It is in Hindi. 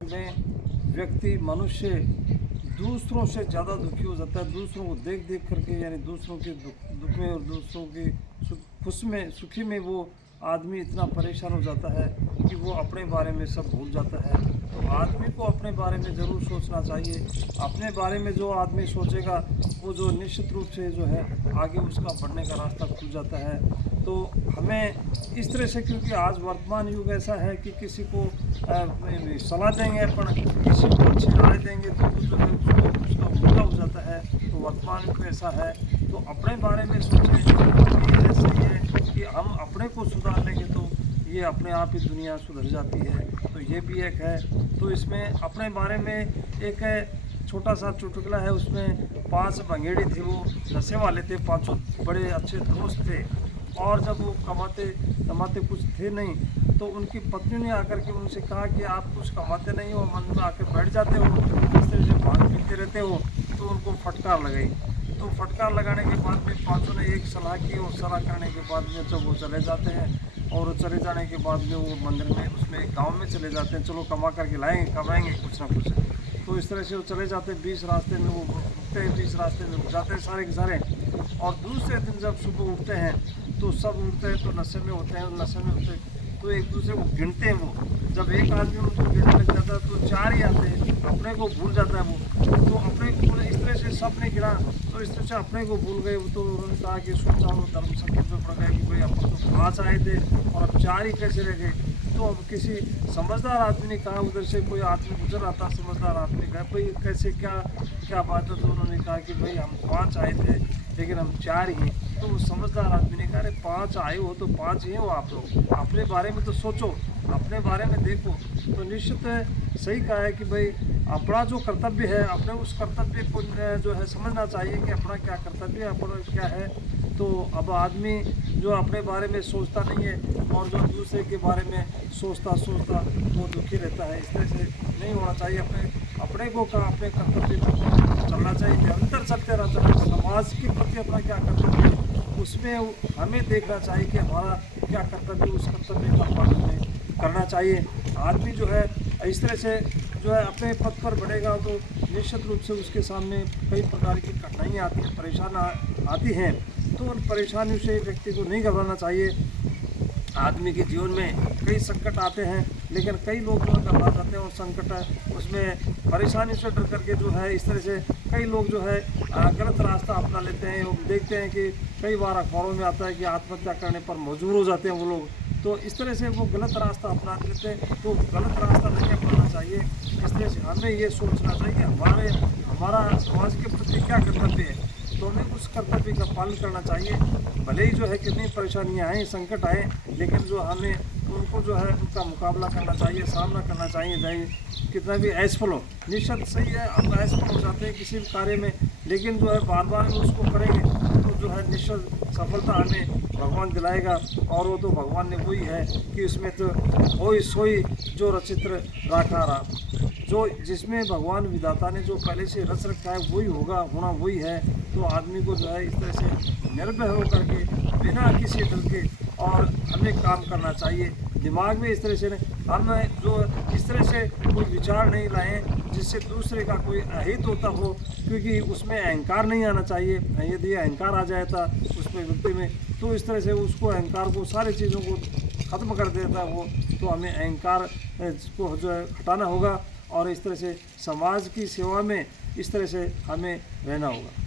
में व्यक्ति मनुष्य दूसरों से ज़्यादा दुखी हो जाता है। दूसरों को देख देख करके, यानी दूसरों के दुख में और दूसरों के खुश में, सुखी में वो आदमी इतना परेशान हो जाता है कि वो अपने बारे में सब भूल जाता है। तो आदमी को अपने बारे में ज़रूर सोचना चाहिए। अपने बारे में जो आदमी सोचेगा वो जो निश्चित रूप से जो है आगे उसका बढ़ने का रास्ता खुल जाता है। तो हमें इस तरह से, क्योंकि आज वर्तमान युग ऐसा है कि किसी को सलाह देंगे पर किसी को अच्छी राय देंगे तो वो जो है उसका उल्टा हो जाता है। तो वर्तमान युग ऐसा है, तो अपने बारे में सोचें। ये सही है कि हम अपने को सुधार लेंगे तो ये अपने आप ही दुनिया सुधर जाती है। तो ये भी एक है। तो इसमें अपने बारे में एक छोटा सा चुटकुला है। उसमें 5 भंगेड़े थे, वो नशे वाले थे, 5 बड़े अच्छे दोस्त थे। और जब वो कमाते कुछ थे नहीं तो उनकी पत्नी ने आकर के उनसे कहा कि आप कुछ कमाते नहीं हो, मन में आकर बैठ जाते हो, इस तरह से भांग पीते रहते हो। तो उनको फटकार लगाई। तो फटकार लगाने के बाद में 5 ने एक सलाह की, और सलाह करने के बाद में जब वो चले जाते हैं और चले जाने के बाद में वो मंदिर में, उसमें गाँव में चले जाते हैं, चलो कमा करके लाएँगे, कमाएँगे कुछ ना कुछ। तो इस तरह से वो चले जाते हैं। 20 रास्ते में वो रुकते हैं, 20 रास्ते में रुक जाते हैं सारे के सारे। और दूसरे दिन जब सुबह उठते हैं तो सब उठते हैं, तो नशे में होते हैं, नशे में होते हैं तो एक दूसरे को गिनते हैं। वो जब एक आदमी उनको गिनने लग जाता है तो 4 ही आते हैं, अपने को भूल जाता है वो। तो अपने को इस तरह से सबने गिना, तो इस तरह से अपने को भूल गए। तो उन्होंने कहा कि सोचा वो धर्म संकट में पड़ गए कि भाई अपन तो 5 आए थे और अब 4 ही कैसे रह गए। तो अब किसी समझदार आदमी ने कहा, उधर से कोई आदमी गुजर रहा था, समझदार आदमी कहा भाई कैसे क्या बात है। तो उन्होंने कहा कि भाई हम 5 आए थे लेकिन हम 4 ही। तो उस समझदार आदमी ने कहा, अरे 5 आए हो तो 5 ही हो आप लोग, अपने बारे में तो सोचो, अपने बारे में देखो। तो निश्चित सही कहा है कि भाई अपना जो कर्तव्य है, अपने उस कर्तव्य को जो है समझना चाहिए कि अपना क्या कर्तव्य है, अपना क्या है। तो अब आदमी जो अपने बारे में सोचता नहीं है और जो दूसरे के बारे में सोचता वो दुखी रहता है। इस तरह से नहीं होना चाहिए। अपने को का अपने कर्तव्य को चलना चाहिए, निरंतर चलते रहना चाहिए। समाज के प्रति अपना क्या कर्तव्य है उसमें हमें देखना चाहिए कि हमारा क्या कर्तव्य, उस कर्तव्य का पालन करना चाहिए। आदमी जो है इस तरह से जो है अपने पथ पर बढ़ेगा तो निश्चित रूप से उसके सामने कई प्रकार की कठिनाइयाँ आती हैं, परेशानी आती हैं। तो उन परेशानियों से व्यक्ति को नहीं घबराना चाहिए। आदमी के जीवन में कई संकट आते हैं, लेकिन कई लोग जो घबरा जाते हैं और संकट उसमें परेशानी से डर करके जो है इस तरह से कई लोग जो है गलत रास्ता अपना लेते हैं। हम देखते हैं कि कई बार अखबारों में आता है कि आत्महत्या करने पर मजबूर हो जाते हैं वो लोग। तो इस तरह से वो गलत रास्ता अपना लेते हैं। तो गलत रास्ता नहीं अपनाना चाहिए। इस तरह से हमें ये सोचना चाहिए कि हमारा समाज के प्रति क्या कर्तव्य है, तो हमें उस कर्तव्य का पालन करना चाहिए। भले ही जो है कितनी परेशानियां आएँ, संकट आए, लेकिन जो हमें उनको जो है उनका मुकाबला करना चाहिए, सामना करना चाहिए। चाहे कितना भी असफल हो, निश्चित सही है हम असफल हो जाते हैं किसी भी कार्य में, लेकिन जो है बार बार उसको करेंगे तो जो है निश्चित सफलता हमें भगवान दिलाएगा। और वो तो भगवान ने वही है कि उसमें तो होई सोई जो रचित राखा रहा, जो जिसमें भगवान विधाता ने जो पहले से रच रखा है वही होगा, होना वही है। तो आदमी को जो है इस तरह से निर्भय होकर के बिना किसी डर के और हमें काम करना चाहिए। दिमाग में इस तरह से हम जो इस तरह से कोई विचार नहीं लाएं जिससे दूसरे का कोई अहित होता हो, क्योंकि उसमें अहंकार नहीं आना चाहिए। यदि अहंकार आ जाता उसमें व्यक्ति में तो इस तरह से उसको अहंकार को सारी चीज़ों को ख़त्म कर देता है वो। तो हमें अहंकार को जो है हटाना होगा और इस तरह से समाज की सेवा में इस तरह से हमें रहना होगा।